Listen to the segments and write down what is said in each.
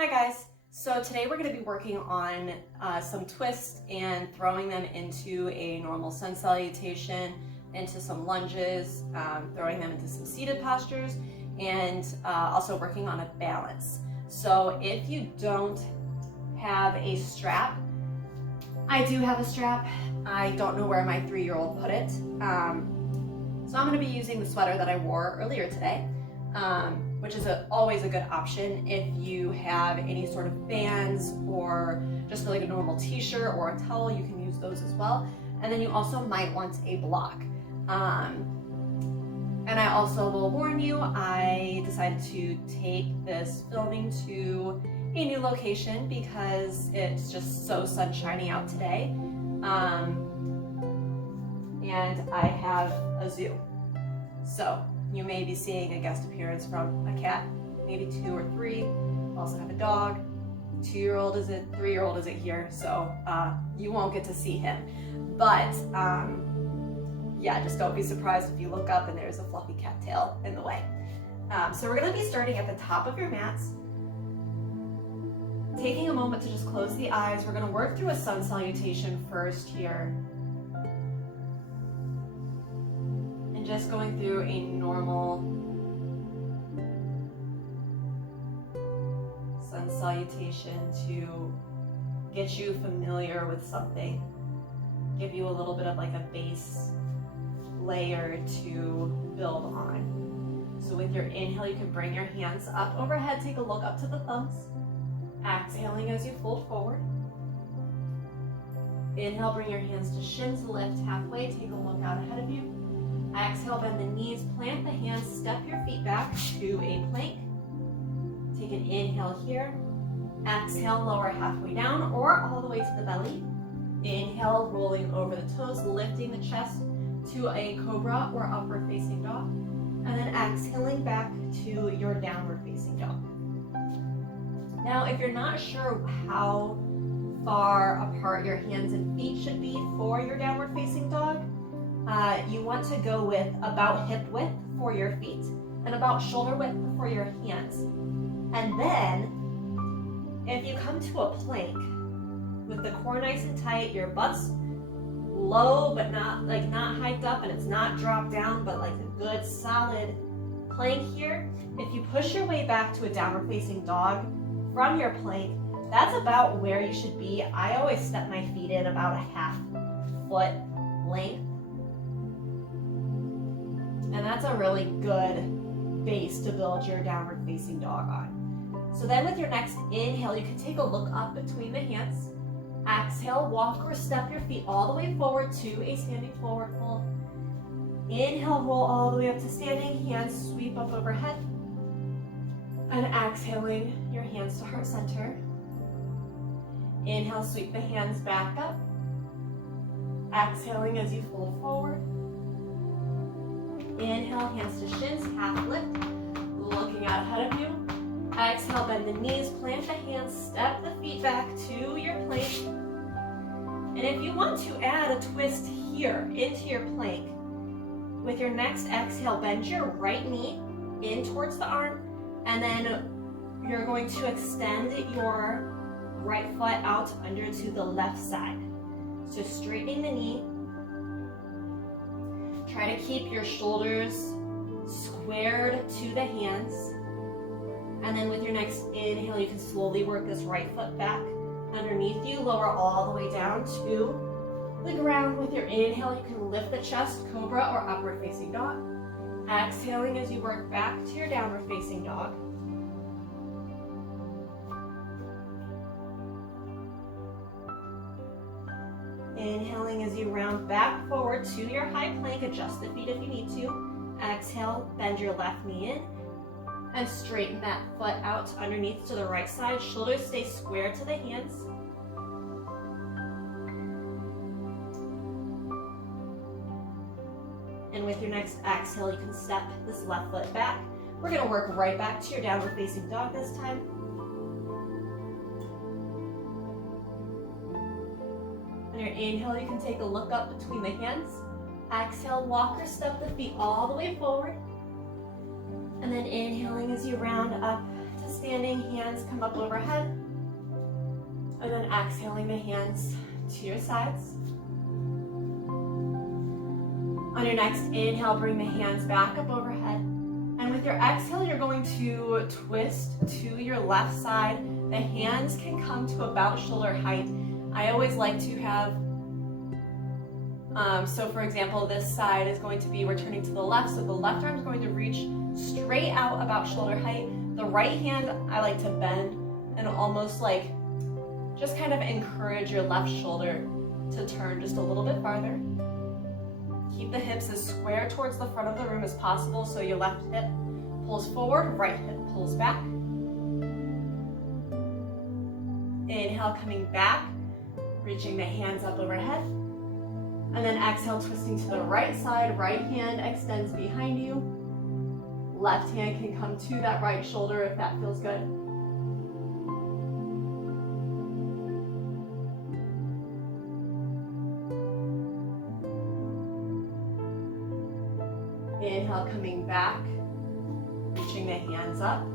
Hi guys, so today we're going to be working on some twists and throwing them into a normal sun salutation, into some lunges, throwing them into some seated postures, and also working on a balance. So if you don't have a strap, I do have a strap. I don't know where my 3-year-old put it. So I'm going to be using the sweater that I wore earlier today. Which is always a good option if you have any sort of bands or just like a normal t-shirt or a towel. You can use those as well. And then you also might want a block. And I also will warn you, I decided to take this filming to a new location because it's just so sunshiny out today. And I have a zoo. So you may be seeing a guest appearance from a cat, maybe 2 or 3. Also have a dog. 2-year-old isn't, 3-year-old isn't here, so you won't get to see him. But yeah, just don't be surprised if you look up and there's a fluffy cat tail in the way. So we're gonna be starting at the top of your mats. Taking a moment to just close the eyes. We're gonna work through a sun salutation first here. Just going through a normal sun salutation to get you familiar with something, give you a little bit of like a base layer to build on. So with your inhale, you can bring your hands up overhead, take a look up to the thumbs. Exhaling as you fold forward. Inhale, bring your hands to shins, lift halfway, take a look out ahead of you. Exhale, bend the knees, plant the hands, step your feet back to a plank. Take an inhale here. Exhale, lower halfway down or all the way to the belly. Inhale, rolling over the toes, lifting the chest to a cobra or upward facing dog. And then exhaling back to your downward facing dog. Now, if you're not sure how far apart your hands and feet should be for your downward facing dog, you want to go with about hip width for your feet and about shoulder width for your hands. And then, if you come to a plank with the core nice and tight, your butt's low but not hiked up and it's not dropped down, but like a good solid plank here. If you push your way back to a downward facing dog from your plank, that's about where you should be. I always step my feet in about a ½ foot length. And that's a really good base to build your downward facing dog on. So then with your next inhale, you can take a look up between the hands. Exhale, walk or step your feet all the way forward to a standing forward fold. Inhale, roll all the way up to standing, hands sweep up overhead. And exhaling, your hands to heart center. Inhale, sweep the hands back up. Exhaling as you fold forward. Inhale, hands to shins, half lift, looking out ahead of you. Exhale, bend the knees, plant the hands, step the feet back to your plank. And if you want to add a twist here into your plank, with your next exhale, bend your right knee in towards the arm, and then you're going to extend your right foot out under to the left side. So straightening the knee. Try to keep your shoulders squared to the hands. And then with your next inhale, you can slowly work this right foot back underneath you, lower all the way down to the ground. With your inhale, you can lift the chest, cobra or upward facing dog. Exhaling as you work back to your downward facing dog. Inhaling as you round back forward to your high plank, adjust the feet if you need to. Exhale, bend your left knee in and straighten that foot out underneath to the right side. Shoulders stay square to the hands. And with your next exhale, you can step this left foot back. We're gonna work right back to your downward facing dog this time. On your inhale, you can take a look up between the hands. Exhale, walk or step the feet all the way forward. And then inhaling as you round up to standing, hands come up overhead. And then exhaling the hands to your sides. On your next inhale, bring the hands back up overhead. And with your exhale, you're going to twist to your left side. The hands can come to about shoulder height. I always like to have, so for example, this side is going to be, we're turning to the left, so the left arm is going to reach straight out about shoulder height. The right hand, I like to bend and almost like, just kind of encourage your left shoulder to turn just a little bit farther. Keep the hips as square towards the front of the room as possible, so your left hip pulls forward, right hip pulls back. Inhale, coming back, reaching the hands up overhead. And then exhale, twisting to the right side, right hand extends behind you. Left hand can come to that right shoulder if that feels good. Inhale, coming back, reaching the hands up.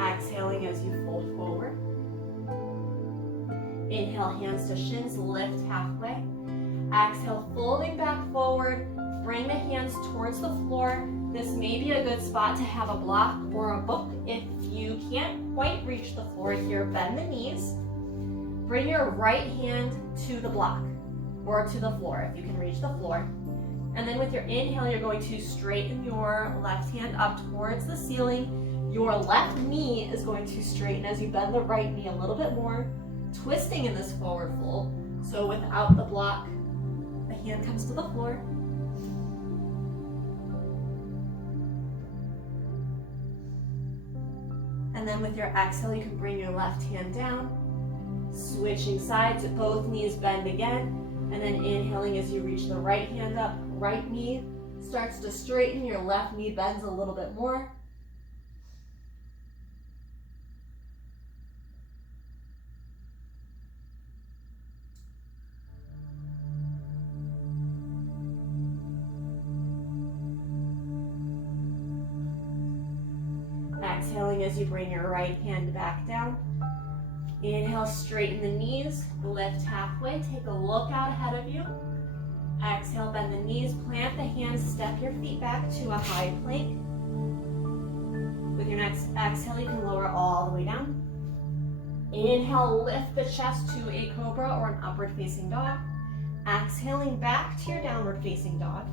Exhaling as you fold forward. Inhale, hands to shins, lift halfway. Exhale, folding back forward. Bring the hands towards the floor. This may be a good spot to have a block or a book. If you can't quite reach the floor here, bend the knees. Bring your right hand to the block or to the floor if you can reach the floor. And then with your inhale, you're going to straighten your left hand up towards the ceiling. Your left knee is going to straighten as you bend the right knee a little bit more, twisting in this forward fold. So without the block, the hand comes to the floor. And then with your exhale, you can bring your left hand down, switching sides, both knees bend again, and then inhaling as you reach the right hand up, right knee starts to straighten, your left knee bends a little bit more. Exhaling as you bring your right hand back down. Inhale, straighten the knees, lift halfway, take a look out ahead of you. Exhale, bend the knees, plant the hands, step your feet back to a high plank. With your next exhale, you can lower all the way down. Inhale, lift the chest to a cobra or an upward facing dog. Exhaling back to your downward facing dog.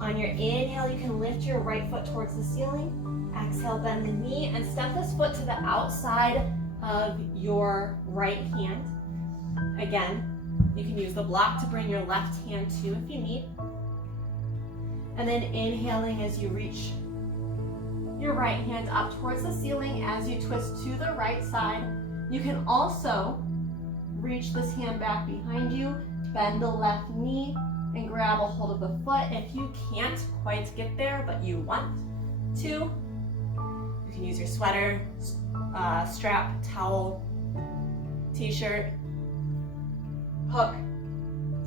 On your inhale, you can lift your right foot towards the ceiling. Exhale, bend the knee and step this foot to the outside of your right hand. Again, you can use the block to bring your left hand to if you need. And then inhaling as you reach your right hand up towards the ceiling as you twist to the right side. You can also reach this hand back behind you, bend the left knee, and grab a hold of the foot. If you can't quite get there, but you want to, you can use your sweater, strap, towel, t-shirt, hook,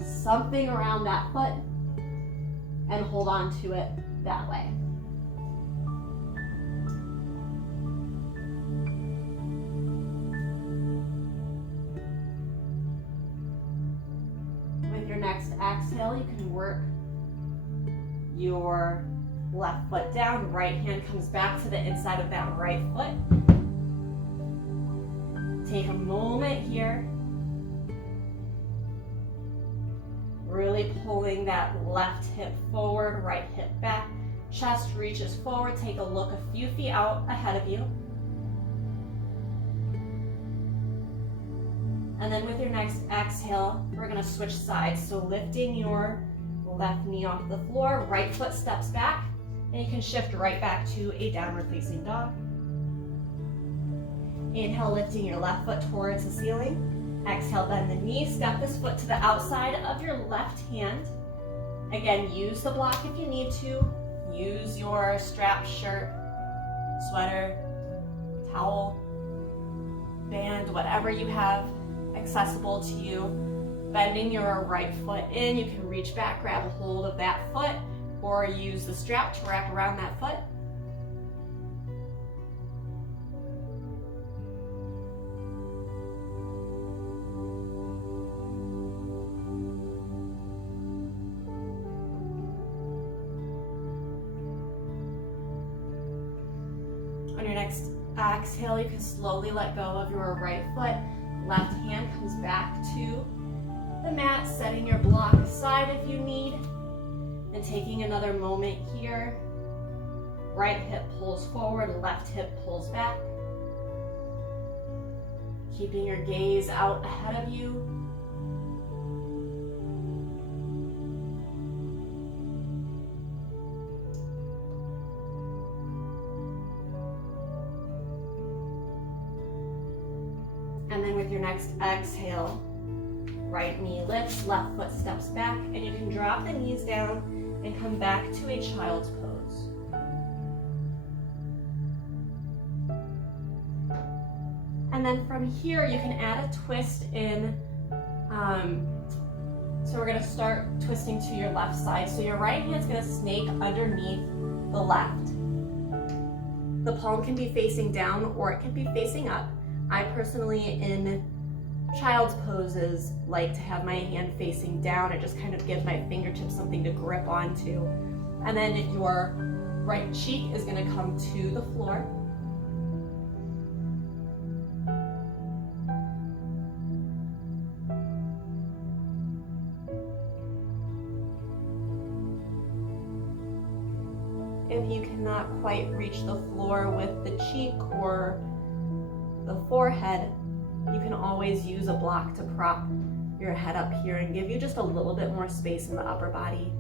something around that foot, and hold on to it that way. With your next exhale, you can work your left foot down, right hand comes back to the inside of that right foot. Take a moment here, really pulling that left hip forward, right hip back, chest reaches forward, take a look a few feet out ahead of you. And then with your next exhale, we're gonna switch sides. So lifting your left knee off the floor, right foot steps back, and you can shift right back to a downward facing dog. Inhale, lifting your left foot towards the ceiling. Exhale, bend the knee, step this foot to the outside of your left hand. Again, use the block if you need to. Use your strap, shirt, sweater, towel, band, whatever you have accessible to you. Bending your right foot in, you can reach back, grab a hold of that foot, or use the strap to wrap around that foot. Exhale, you can slowly let go of your right foot. Left hand comes back to the mat, setting your block aside if you need. And taking another moment here. Right hip pulls forward, left hip pulls back. Keeping your gaze out ahead of you. And then with your next exhale, right knee lifts, left foot steps back, and you can drop the knees down and come back to a child's pose. And then from here, you can add a twist in. So we're gonna start twisting to your left side. So your right hand's gonna snake underneath the left. The palm can be facing down or it can be facing up. I personally, in child's poses, like to have my hand facing down. It just kind of gives my fingertips something to grip onto. And then your right cheek is gonna come to the floor. If you cannot quite reach the floor with the cheek or the forehead, you can always use a block to prop your head up here and give you just a little bit more space in the upper body.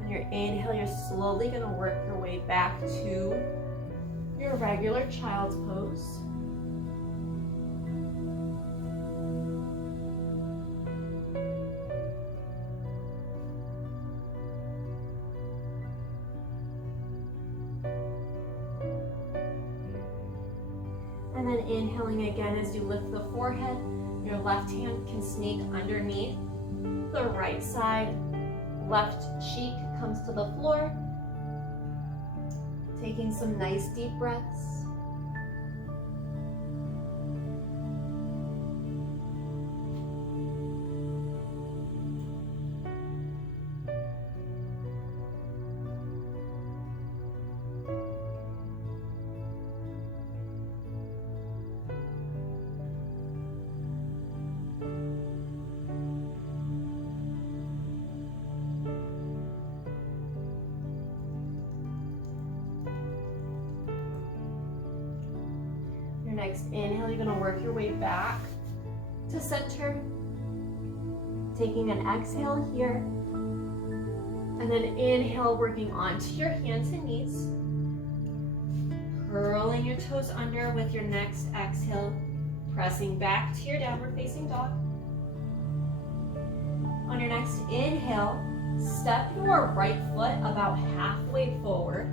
On your inhale, you're slowly going to work your way back to your regular child's pose. And then inhaling again as you lift the forehead, your left hand can sneak underneath the right side. Left cheek comes to the floor. Taking some nice deep breaths. Next inhale, you're going to work your way back to center. Taking an exhale here. And then inhale, working onto your hands and knees. Curling your toes under with your next exhale. Pressing back to your downward facing dog. On your next inhale, step your right foot about halfway forward.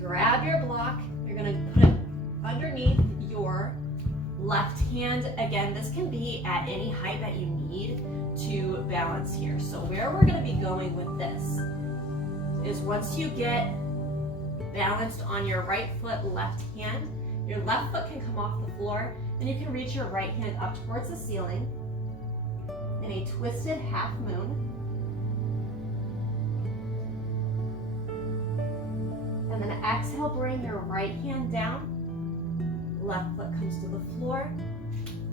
Grab your block. You're going to put it underneath your left hand. Again, this can be at any height that you need to balance here. So where we're going to be going with this is once you get balanced on your right foot, left hand, your left foot can come off the floor and you can reach your right hand up towards the ceiling in a twisted half moon. And then exhale, bring your right hand down. Left foot comes to the floor.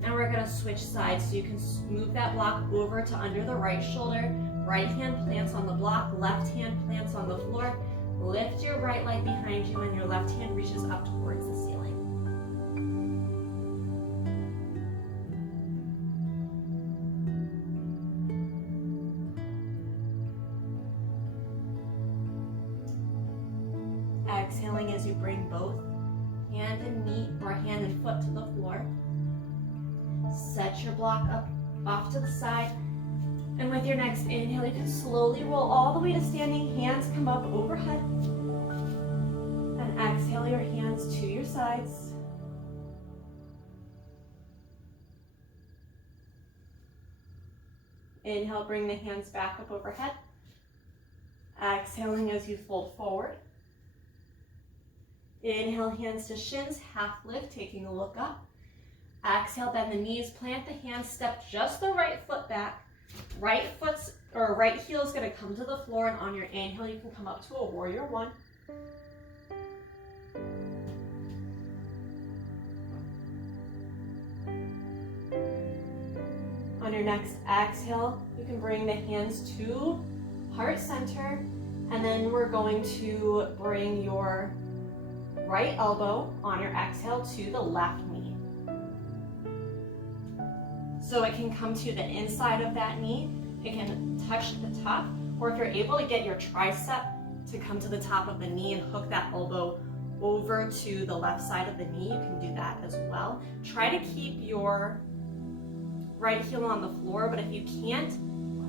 And we're going to switch sides so you can move that block over to under the right shoulder. Right hand plants on the block, left hand plants on the floor. Lift your right leg behind you and your left hand reaches up towards the ceiling. Exhaling as you bring both hand and knee or hand and foot to the floor. Set your block up off to the side. And with your next inhale, you can slowly roll all the way to standing. Hands come up overhead. And exhale your hands to your sides. Inhale, bring the hands back up overhead. Exhaling as you fold forward. Inhale, hands to shins, half lift, taking a look up. Exhale, bend the knees, plant the hands, step just the right foot back. Right heel is going to come to the floor, and on your inhale, you can come up to a warrior one. On your next exhale, you can bring the hands to heart center, and then we're going to bring your right elbow on your exhale to the left knee. So it can come to the inside of that knee, it can touch the top, or if you're able to get your tricep to come to the top of the knee and hook that elbow over to the left side of the knee, you can do that as well. Try to keep your right heel on the floor, but if you can't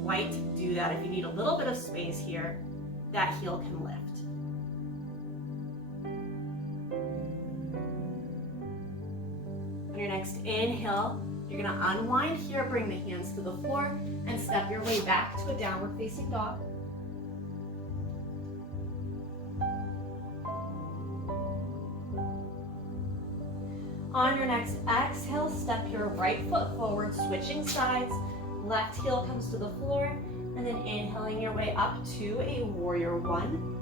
quite do that, if you need a little bit of space here, that heel can lift. On your next inhale, you're going to unwind here, bring the hands to the floor, and step your way back to a downward facing dog. On your next exhale, step your right foot forward, switching sides. Left heel comes to the floor, and then inhaling your way up to a warrior one.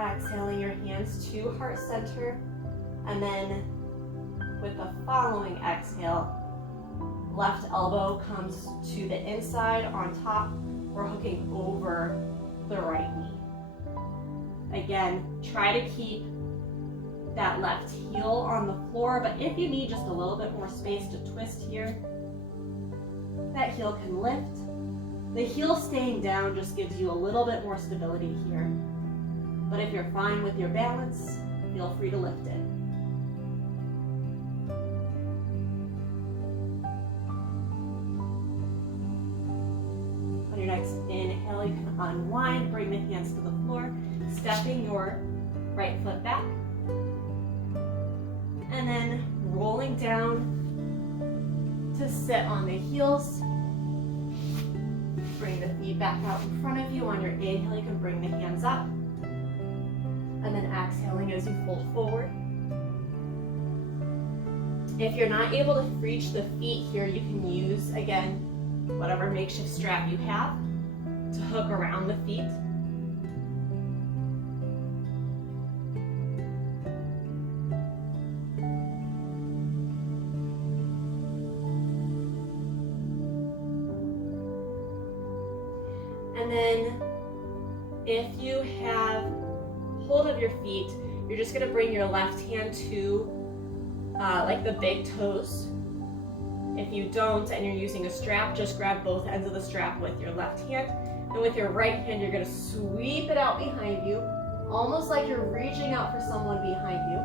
Exhaling your hands to heart center, and then with the following exhale, left elbow comes to the inside on top. We're hooking over the right knee. Again, try to keep that left heel on the floor, but if you need just a little bit more space to twist here, that heel can lift. The heel staying down just gives you a little bit more stability here. But if you're fine with your balance, feel free to lift it. On your next inhale, you can unwind, bring the hands to the floor, stepping your right foot back, and then rolling down to sit on the heels. Bring the feet back out in front of you. On your inhale, you can bring the hands up, and then exhaling as you fold forward. If you're not able to reach the feet here, you can use, again, whatever makeshift strap you have to hook around the feet. And then if you have hold of your feet, you're just going to bring your left hand to like the big toes. If you don't and you're using a strap, just grab both ends of the strap with your left hand, and with your right hand you're going to sweep it out behind you, almost like you're reaching out for someone behind you.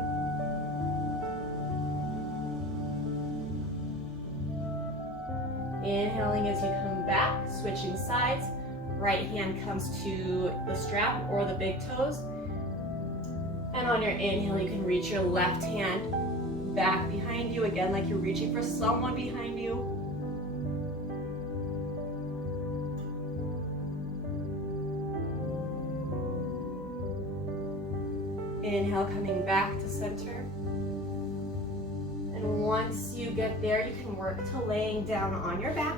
Inhaling as you come back, switching sides. Right hand comes to the strap or the big toes. And on your inhale, you can reach your left hand back behind you, again, like you're reaching for someone behind you. Inhale, coming back to center. And once you get there, you can work to laying down on your back.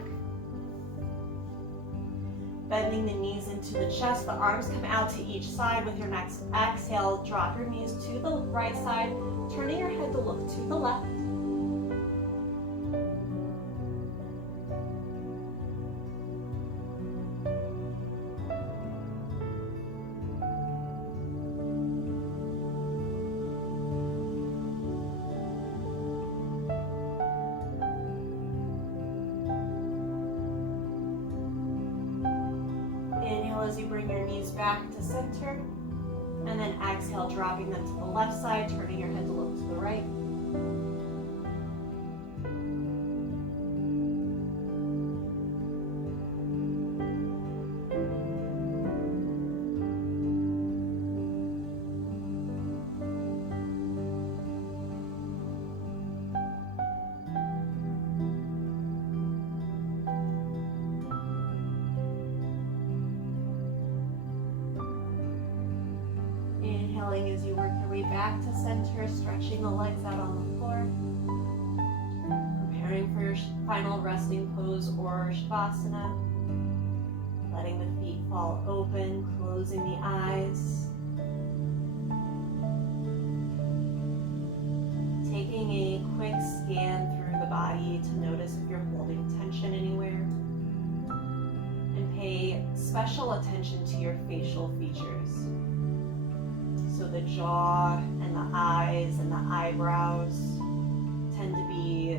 Bending the knees into the chest, the arms come out to each side. With your next exhale, drop your knees to the right side, turning your head to look to the left. As you bring your knees back to center, and then exhale, dropping them to the left side, turning your head to look to the right. way back to center, stretching the legs out on the floor. Preparing for your final resting pose or Shavasana. Letting the feet fall open, closing the eyes. Taking a quick scan through the body to notice if you're holding tension anywhere. And pay special attention to your facial features. So the jaw and the eyes and the eyebrows tend to be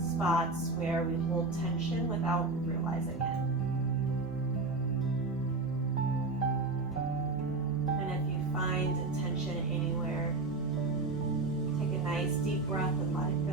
spots where we hold tension without realizing it. And if you find tension anywhere, take a nice deep breath and let it go.